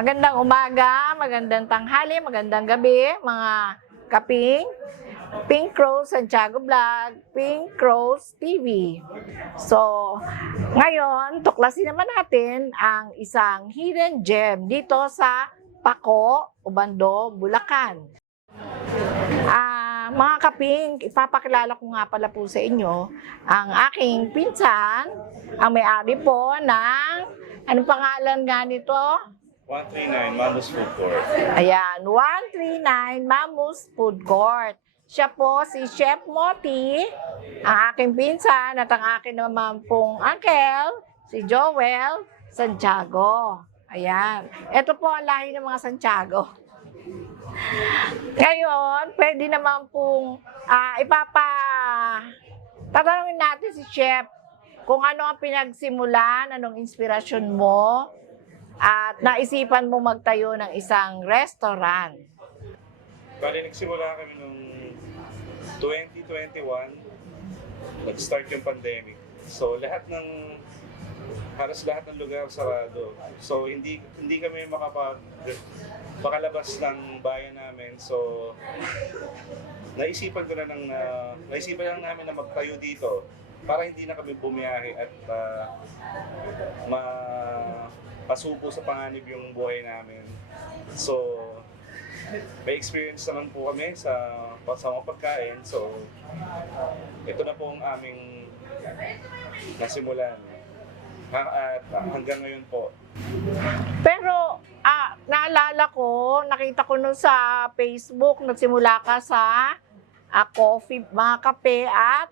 Magandang umaga, magandang tanghali, magandang gabi, mga kaping. Pink Rose Santiago Vlog, Pink Rose TV. So, ngayon, tuklasin naman natin ang isang hidden gem dito sa Paco, Ubando, Bulacan. Mga kaping, ipapakilala ko nga pala po sa inyo ang aking pinsan, ang may-ari po ng, anong pangalan nga nito? 139 Mamus Food Court. Ayan, 139 Mamus Food Court. Siya po si Chef Moti, ang aking pinsan at ang aking naman pong uncle, si Joel Santiago. Ayan. Ito po ang lahi ng mga Santiago. Ngayon, pwede naman pong tatanungin natin si Chef kung ano ang pinagsimulan, anong inspirasyon mo, at naisipan mo magtayo ng isang restaurant. Bali, nagsimula kami noong 2021, nag-start yung pandemic. So, halos lahat ng lugar sarado. So, hindi kami makalabas ng bayan namin. So, naisipan lang namin na magtayo dito para hindi na kami bumiyahe at pasupo sa panganib yung buhay namin. So, may experience naman po kami sa mga pagkain. So, ito na po ang aming nasimulan. At hanggang ngayon po. Pero, naalala ko, nakita ko nun sa Facebook, nagsimula ka sa coffee, mga kape at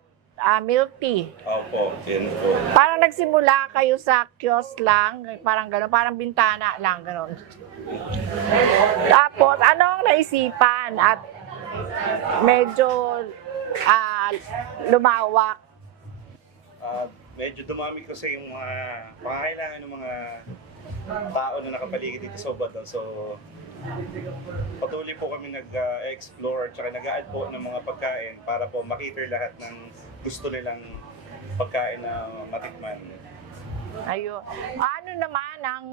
milk tea. Opo, yun po. Parang nagsimula kayo sa kiosk lang, parang gano'n, parang bintana lang, gano'n. Tapos, anong naisipan at medyo lumawak? Medyo dumami kasi yung mga pangangailangan ng mga tao na nakapaligid dito sa Ubando. So, patuloy po kami nag-explore at nag-a-add po ng mga pagkain para po makita lahat ng gusto nilang pagkain na matikman. Ayun. Ano naman ang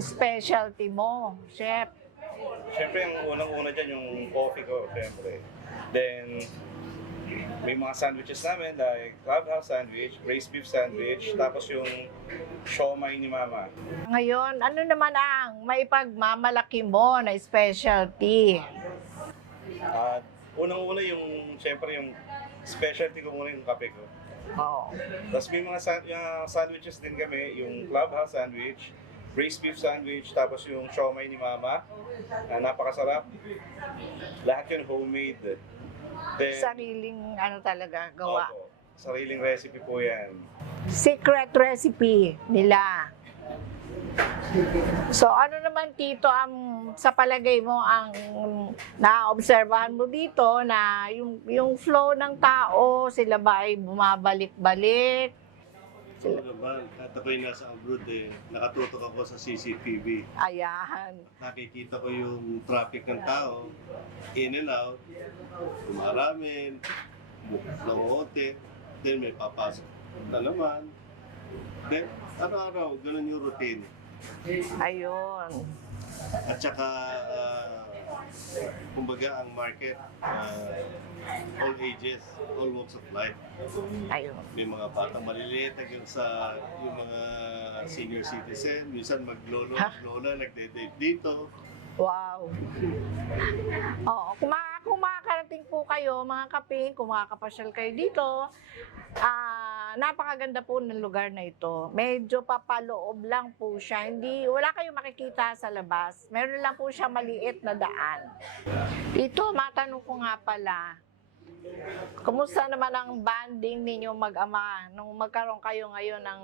specialty mo, Chef? Siyempre, yung unang-una dyan yung coffee ko, siyempre. Then, may mga sandwiches namin like clubhouse sandwich, braised beef sandwich, tapos yung siomai ni Mama. Ngayon, ano naman ang maipagmamalaki mo na specialty? Unang-una yung, siyempre yung specialty ko muna yung kape ko. Oo. Tapos may mga sandwiches din kami, yung clubhouse sandwich, braised beef sandwich, tapos yung siomai ni Mama, napakasarap. Lahat yun homemade. Then, Sariling talaga gawa. Opo, sariling recipe po yan. Secret recipe nila. So ano naman Tito sa palagay mo ang naobserbahan mo dito na yung flow ng tao, sila ba ay bumabalik-balik? Oo naman, kahit ako'y nasa abroad nakatutok ako sa CCTV. Ayan. Nakikita ko yung traffic ng tao, in and out, dumaramin, nangungote, then may papasok na naman. Then, araw-araw, ganun yung routine. Ayun. At saka, kumbaga ang market, all ages, all walks of life. Ayun. May mga batang maliliit hanggang sa yung mga senior citizen, minsan lola nagde-date dito. Wow. Oo, kung makakarating po kayo, mga kaping, kung makakapasyal kayo dito, napakaganda po ng lugar na ito. Medyo papaloob lang po siya. Wala kayong makikita sa labas. Meron lang po siya maliit na daan. Ito, matanong ko nga pala, kumusta naman ang bonding ninyo mag-ama nung magkaroon kayo ngayon ng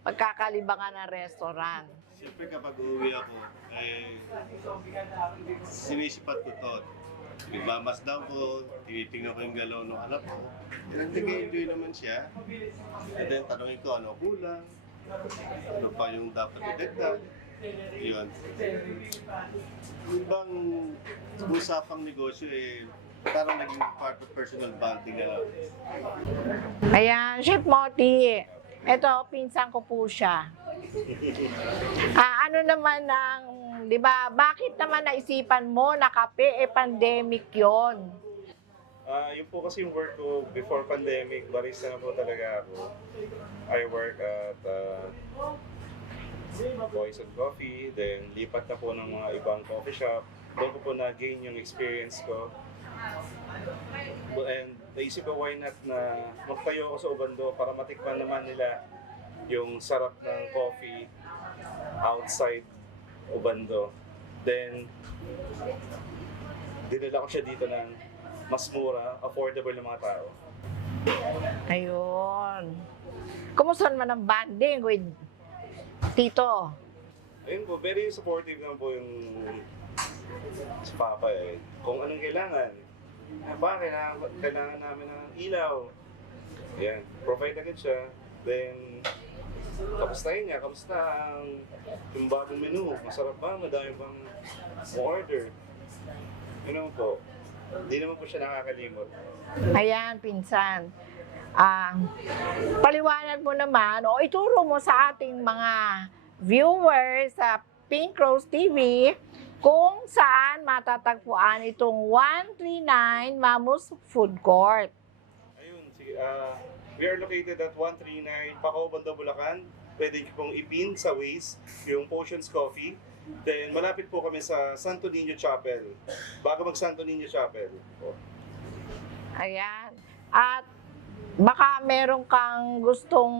pagkakalibangan ng restaurant? Siyempre kapag uuwi ako, sinisipat ko to. Nagmamasdan ko, tinitingnan ko yung galaw ng anak ko. Nag-enjoy naman siya. And then tanongin ko ano kulang, ano pa yung dapat idagdag. Yun. Ibang usapang negosyo parang naging part of personal bonding na lang. Ayan, Chef Moti. Ito, pinsan ko po siya. Ano naman ang di ba? Bakit naman naisipan mo na kape, pandemic yon? Yun po kasi yung work ko before pandemic, barista na po talaga ako. I work at Boys and Coffee, then lipat na po ng mga ibang coffee shop. Doon ko po na-gain yung experience ko. And naisip ko why not na magtayo ako sa Ubando para matikman naman nila yung sarap ng coffee outside Ubando. Then, dinala ko siya dito ng mas mura, affordable ng mga tao. Ayun. Kumusta naman ang bonding with Tito? Ayun po, very supportive naman po yung si Papa eh. Kung anong kailangan. Kailangan namin ng ilaw. Yan, provide agad siya. Then, kamustahin niya, kamusta yung bagong menu? Masarap ba? Madami bang order? Yun naman po. Hindi naman po siya nakakalimot. Ayan, pinsan. Paliwanag mo naman o ituro mo sa ating mga viewers sa Pink Rose TV kung saan matatagpuan itong 139 Mamus Food Court. Ayun, sige. We are located at 139 Pacao, Banda, Bulacan. Pwede niyo pong ipin sa Waze yung Potions Coffee. Then, malapit po kami sa Santo Niño Chapel. Bago mag Santo Niño Chapel. Ayan. At baka meron kang gustong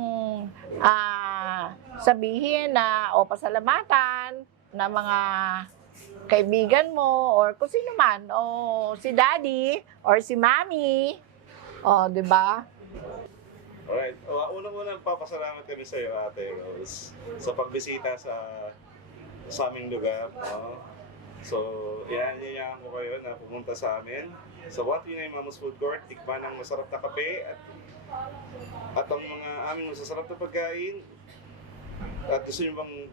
sabihin na o pasalamatan na mga kaibigan mo or kung sino man o si daddy or si mommy. O, di ba? Alright. Unang-unang papasalamat kami sa iyo, Ate Rose, sa pagbisita sa aming lugar. So, inanyayahan ko kayo na pumunta sa amin sa 139 Mamus Food Court, tikman ng masarap na kape at ang mga aming masasarap na pagkain. At gusto nyo bang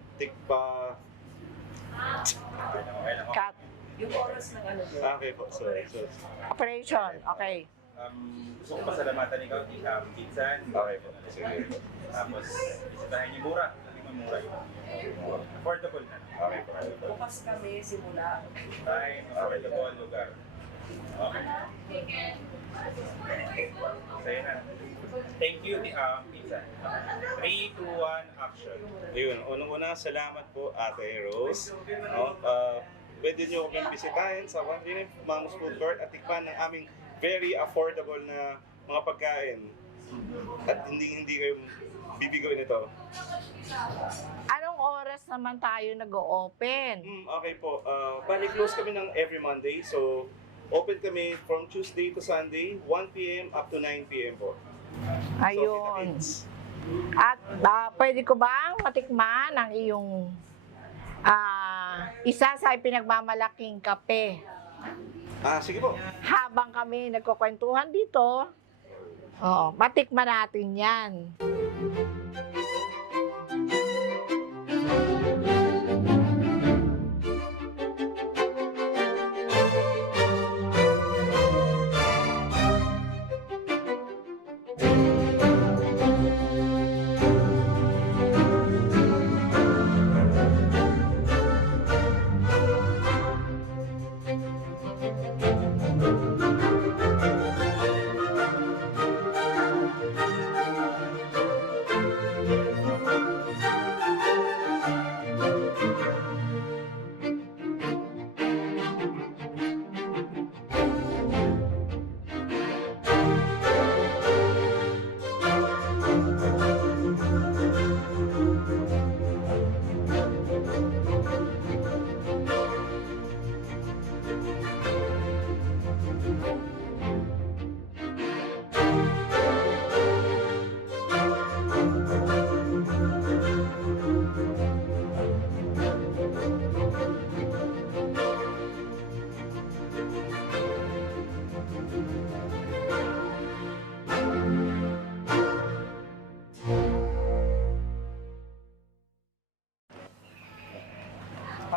Cut. Yung oras ng ano doon. Okay po, sorry. Operation. Okay. Gusto ko pasalamatan ikaw, Pinsan. Okay po, sige po. Tapos, bisitahin niyo mura. Sabi mo mura yun. Affordable na. Okay po. Bukas kami simula. Time, affordable lugar. Okay. Sa'yo na. Thank you, Pinsan. 3, 2, 1, action. Ayun, unang-una, salamat po, Ate Rose. Pwede nyo kami bisitahin sa 139 Mamus Food Court at tikman ng aming very affordable na mga pagkain. At hindi kayo bibigoy nito. Anong oras naman tayo nag-o-open? Okay po. Bali, close kami ng every Monday. So, open kami from Tuesday to Sunday, 1 p.m. up to 9 p.m. po. Ayun. So, At pwede ko bang matikman ang iyong isa sa pinagmamalaking kape? sige po. Habang kami nagkukwentuhan dito, matikman natin yan.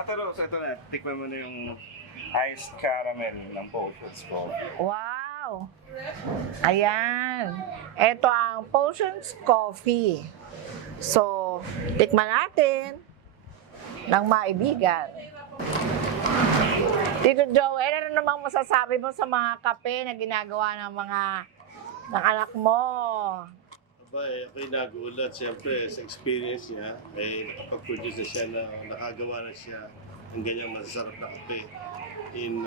Ate Rose, ito na. Tikman mo na yung iced caramel ng Potions ko. Wow! Ayan. Ito ang Potions Coffee. So, tikman natin ng maibigan. Tito Joel, ano namang masasabi mo sa mga kape na ginagawa ng anak mo? Aba, ako'y nagulat siyempre sa experience niya. Nakapag-produce na siya na nakagawa na siya ng ganyang masasarap na kape in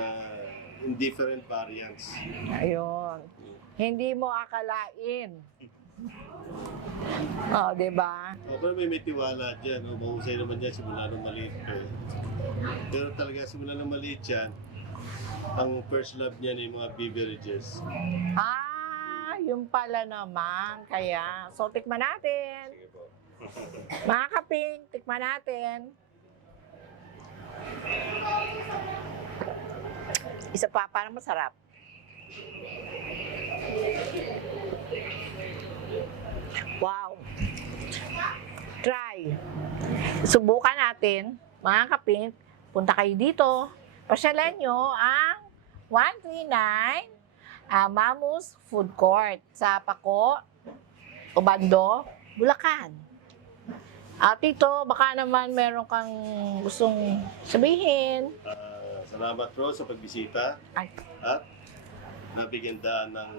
different variants. Ayun. Hindi mo akalain. Oh, di ba? Pero may tiwala dyan. Mahusay naman yan simula ng maliit pa eh. Pero talaga simula ng maliit yan, ang first love niya na yung mga beverages. Yung pala naman. Kaya, so tikman natin. Sige po. Mga kaping, tikman natin. Isa pa, parang masarap. Wow. Try. Subukan natin, mga kaping. Punta kayo dito. Pasyalan nyo ang 139 Mamus Food Court sa Paco, Obando, Bulacan. At ito, baka naman meron kang gustong sabihin. Salamat Ro sa pagbisita Ay. at nabigyan daan ng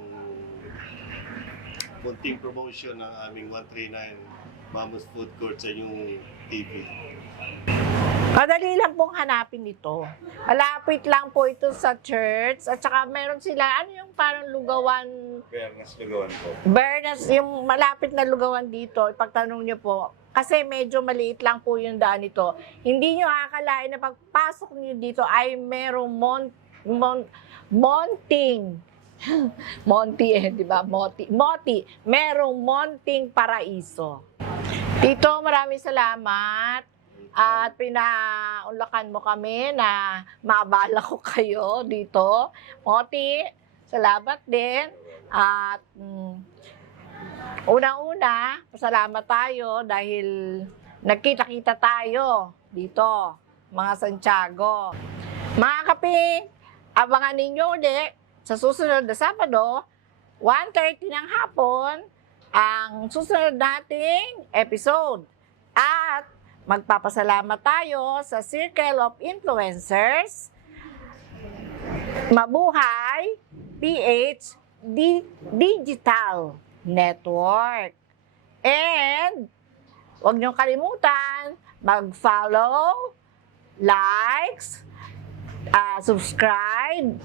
munting promotion ng aming 139 Mamus Food Court sa inyong TV. Madali lang pong hanapin ito. Malapit lang po ito sa church. At saka meron sila, ano yung parang lugawan, Fairness lugawan po. Bernas, yung malapit na lugawan dito, ipagtanong nyo po. Kasi medyo maliit lang po yung daan nito. Hindi nyo akalain na pagpasok nyo dito ay merong monting. Monty di ba? Moti. Merong monting paraiso. Tito, maraming salamat. At pinaunlakan mo kami na maabala ko kayo dito. Moti, salamat din. At unang-una, pasalamat tayo dahil nagkita-kita tayo dito, mga Santiago. Mga kaping, abangan ninyo ulit sa susunod na Sabado, 1:30 ng hapon, ang susunod nating episode. At magpapasalamat tayo sa Circle of Influencers, Mabuhay, PH Digital Network. And huwag niyong kalimutan mag-follow, likes, subscribe,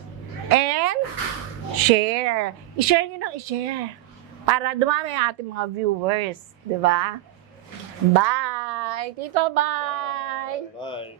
and share. I-share niyo nang i-share para dumami ang ating mga viewers, di ba? Bye! Tito, bye! Bye!